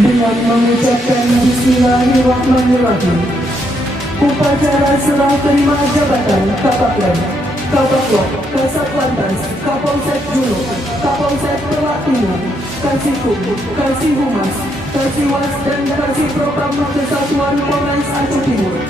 dengan mengucapkan Bismillahirrahmanirrahim. Upacara serah terima jabatan Kabaklon, Kabaklok, Kasatlantas, Kapolsek Juluk, Kapolsek Pelak Timur, Kasihkum, Kasihumas, Kasiwas dan Kasih Propam Kesatuan Polres Aceh Timur.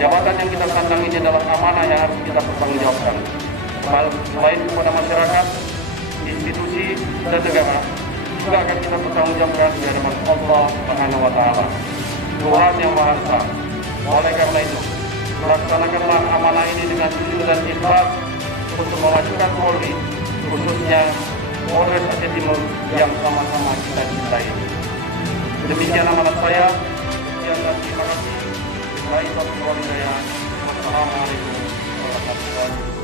Jabatan yang kita sandang ini adalah amanah yang harus kita pertanggungjawabkan. Selain kepada masyarakat, institusi, dan negara, juga akan kita pertanggungjawabkan di hadapan Allah Subhanahu wa Ta'ala, Tuhan yang Maha Esa. Oleh karena itu, laksanakanlah amanah ini dengan jujur dan ikhlas untuk memajukan Polri, khususnya Polres Aceh Timur yang sama-sama kita cintai. Demikian amanat saya. Sekian dan terima kasih. Wassalamualaikum warahmatullahi wabarakatuh.